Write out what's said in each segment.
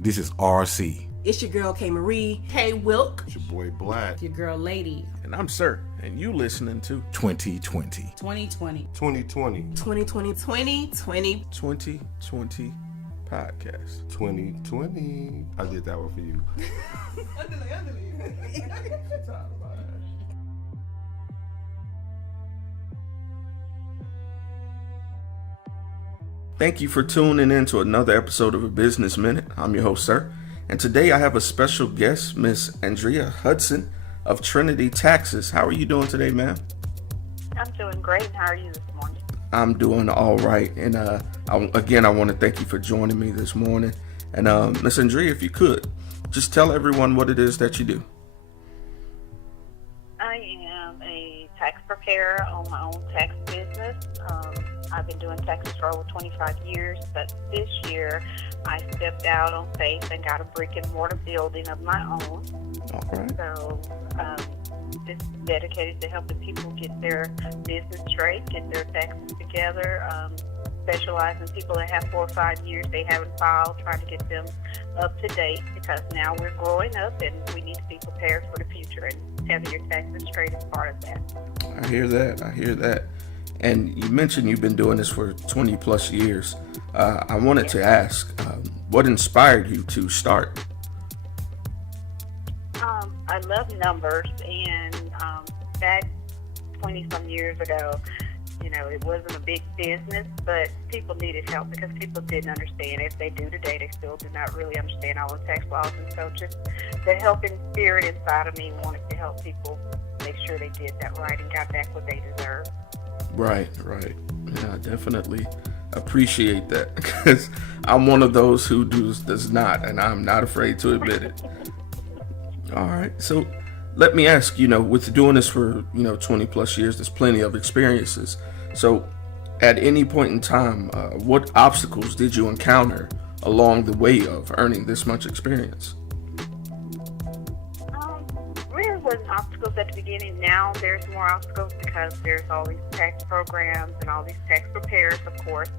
This is RC. It's your girl K Marie. Hey Wilk. It's your boy Black. It's your girl Lady. And I'm Sir, and you listening to 2020. 2020. 2020. 2020. 2020. 2020 podcast. 2020. I did that one for you. Thank you for tuning in to another episode of A Business Minute. I'm your host, Sir. And today I have a special guest, Miss Andrea Hudson of Trinity Taxes. How are you doing today, ma'am? I'm doing great. How are you this morning? I'm doing all right. And I want to thank you for joining me this morning. And Miss Andrea, if you could, just tell everyone what it is that you do. I am a tax preparer on my own tax business. I've been doing taxes for over 25 years, but this year I stepped out on faith and got a brick and mortar building of my own. All right. So it's dedicated to helping people get their business straight, get their taxes together, specializing in people that have 4 or 5 years they haven't filed, trying to get them up to date, because now we're growing up and we need to be prepared for the future, and having your taxes straight is part of that. I hear that. And you mentioned you've been doing this for 20 plus years. I wanted to ask, what inspired you to start? I love numbers, and back 20-some years ago, it wasn't a big business, but people needed help because people didn't understand. If they do today, they still do not really understand all the tax laws. And so just the helping spirit inside of me wanted to help people make sure they did that right and got back what they deserve. Right. Yeah, I definitely appreciate that, because I'm one of those who does not, and I'm not afraid to admit it. All right, so let me ask, with doing this for 20 plus years, there's plenty of experiences. So at any point in time, what obstacles did you encounter along the way of earning this much experience? Really wasn't obstacles at the beginning. Now there's more obstacles because there's all these tax programs and all these tax preparers, of course,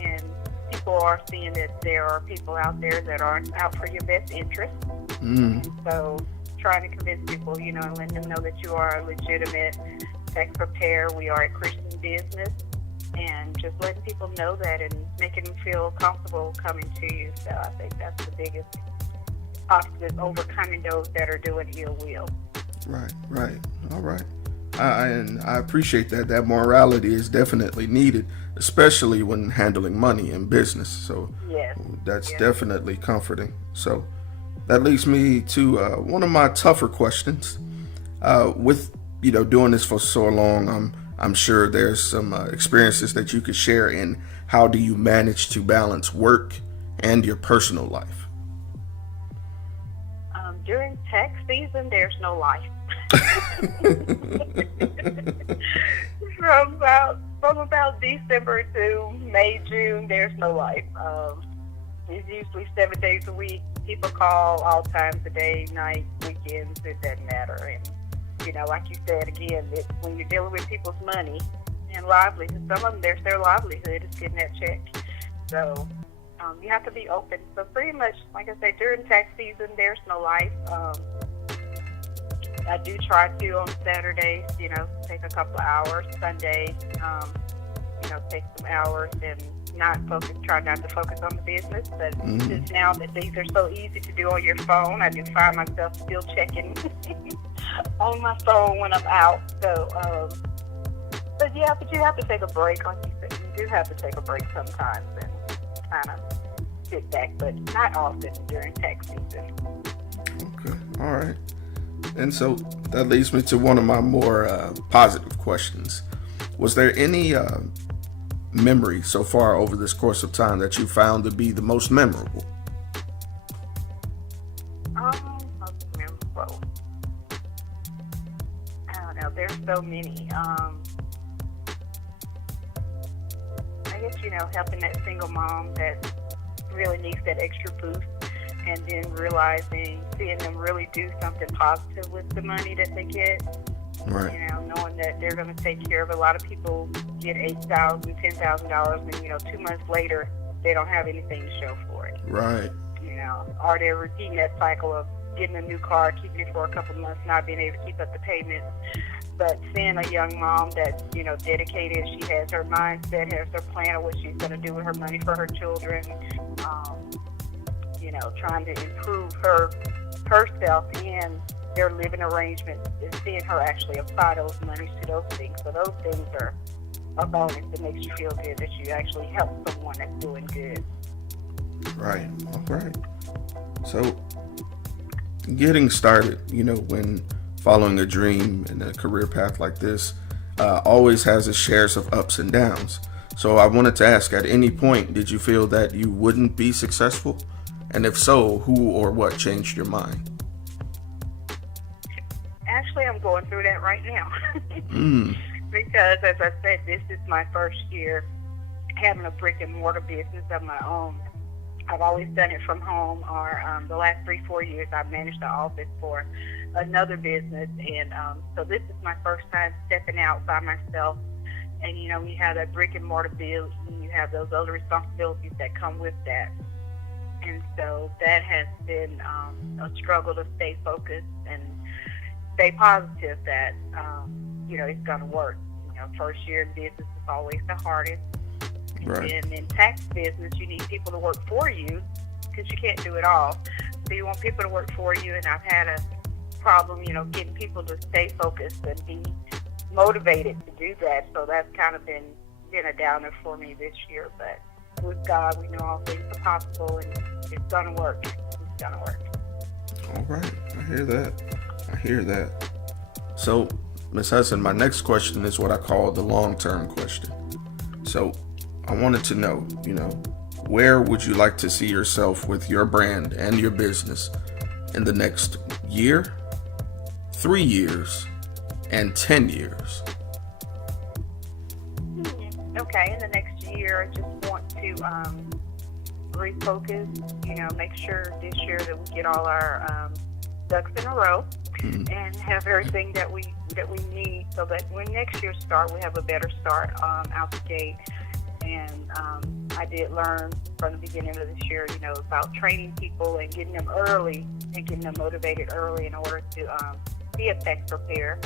and people are seeing that there are people out there that aren't out for your best interest. And so trying to convince people, and letting them know that you are a legitimate tax preparer. We are a Christian business, and just letting people know that and making them feel comfortable coming to you. So I think that's the biggest obstacle, is overcoming those that are doing ill will. Right. All right. And I appreciate that. That morality is definitely needed, especially when handling money in business. So yes. That's definitely comforting. So that leads me to one of my tougher questions. With doing this for so long, I'm sure there's some experiences that you could share in how do you manage to balance work and your personal life. During tax season, there's no life. From about December to May, June, there's no life. It's usually 7 days a week. People call all times of day, night, weekends. It doesn't matter. And like you said again, when you're dealing with people's money and livelihood, some of them, their livelihood is getting that check. So you have to be open. So pretty much, like I say, during tax season, there's no life. I do try to on Saturdays, take a couple of hours. Sundays, take some hours and try not to focus on the business. But since now that these are so easy to do on your phone, I do find myself still checking on my phone when I'm out. So, but you have to take a break, like you said. You do have to take a break sometimes and kind of sit back, but not often during tax season. Okay, all right. And so that leads me to one of my more positive questions. Was there any memory so far over this course of time that you found to be the most memorable? Most memorable. I don't know. There's so many. I guess, helping that single mom that really needs that extra boost, and then seeing them really do something positive with the money that they get. Right. Knowing that they're going to take care of. A lot of people get $8,000, $10,000, and 2 months later they don't have anything to show for it. Right. or they're repeating that cycle of getting a new car, keeping it for a couple months, not being able to keep up the payments. But seeing a young mom that's, dedicated, she has her mindset, has her plan of what she's going to do with her money for her children, trying to improve herself and their living arrangements, and seeing her actually apply those monies to those things. So those things are a bonus that makes you feel good that you actually help someone that's doing good. Right. All right. So getting started, when following a dream and a career path like this, always has its shares of ups and downs. So I wanted to ask, at any point, did you feel that you wouldn't be successful? And if so, who or what changed your mind? Actually, I'm going through that right now. Because, as I said, this is my first year having a brick and mortar business of my own. I've always done it from home, or the last 3-4 years I've managed the office for another business, and so this is my first time stepping out by myself. And you have that brick and mortar business, and you have those other responsibilities that come with that. And so that has been a struggle to stay focused and stay positive that it's going to work. First year in business is always the hardest. Right. And in tax business, you need people to work for you because you can't do it all. So you want people to work for you, and I've had a problem, getting people to stay focused and be motivated to do that. So that's kind of been a downer for me this year. But with God, we know all things are possible, and it's going to work. It's going to work. All right. I hear that. So, Ms. Hudson, my next question is what I call the long-term question. So I wanted to know, where would you like to see yourself with your brand and your business in the next year, 3 years, and 10 years? Okay, in the next year, I just want to refocus, make sure this year that we get all our ducks in a row and have everything that we need, so that when next year starts, we have a better start out the gate. And I did learn from the beginning of this year, about training people and getting them early and getting them motivated early in order to be a tax preparer.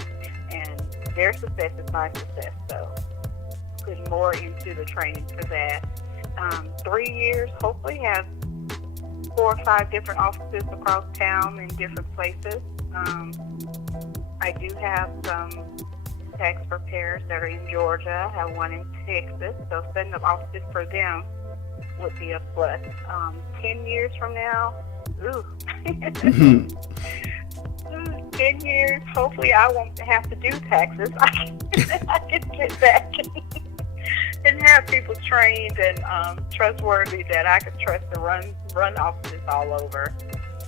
And their success is my success. So putting more into the training for that. 3 years, hopefully have 4 or 5 different offices across town in different places. I do have some tax preparers that are in Georgia. I have one in Texas, so setting up offices for them would be a plus. 10 years from now, 10 years, hopefully I won't have to do taxes. I can get back and have people trained and trustworthy that I can trust to run offices all over,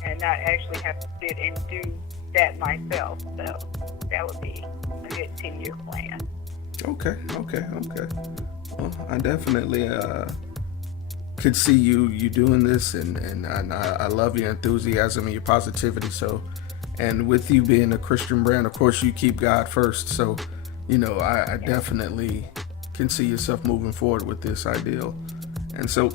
and not actually have to sit and do that myself. So that would be a good 10-year plan. Okay. Well, I definitely could see you doing this, and I love your enthusiasm and your positivity. So, and with you being a Christian brand, of course, you keep God first. So, I definitely can see yourself moving forward with this ideal. And so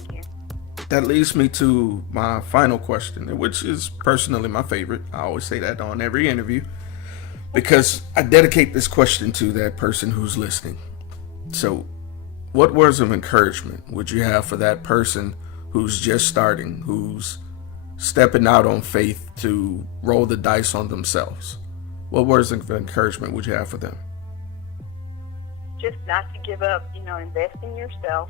that leads me to my final question, which is personally my favorite. I always say that on every interview, because I dedicate this question to that person who's listening. So what words of encouragement would you have for that person who's just starting, who's stepping out on faith to roll the dice on themselves? What words of encouragement would you have for them? Just not to give up, invest in yourself.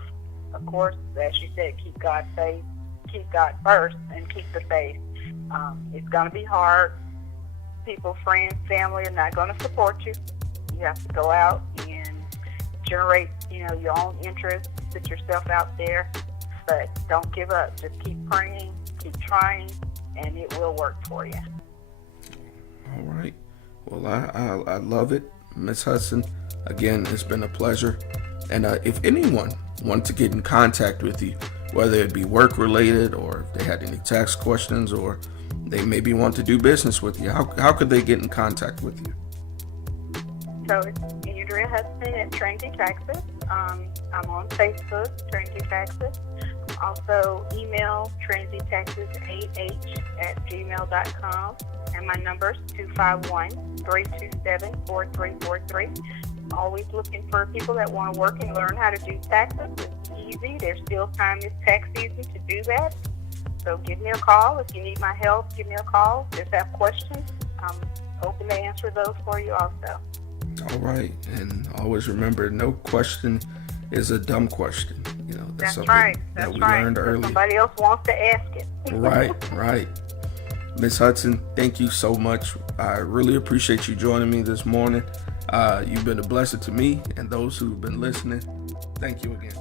Of course, as you said, keep God first, and keep the faith. It's going to be hard. People, friends, family are not going to support you. You have to go out and generate, your own interests, put yourself out there, but don't give up. Just keep praying, keep trying, and it will work for you. All right. Well, I love it, Ms. Hudson. Again, it's been a pleasure. And if anyone wanted to get in contact with you, whether it be work related, or if they had any tax questions, or they maybe want to do business with you, how could they get in contact with you? So it's Andrea Hudson at Trinity Taxes. I'm on Facebook, Trinity Taxes. Also, email trinitytaxes8h@gmail.com. And my number is 251-327-4343. Always looking for people that want to work and learn how to do taxes. It's easy. There's still time this tax season to do that. So give me a call. If you need my help, give me a call. Just have questions. I'm open to answer those for you also. All right. And always remember, no question is a dumb question. You know, that's something right. that That's we right. learned earlier. Somebody else wants to ask it. Right. Miss Hudson, thank you so much. I really appreciate you joining me this morning. You've been a blessing to me and those who've been listening. Thank you again.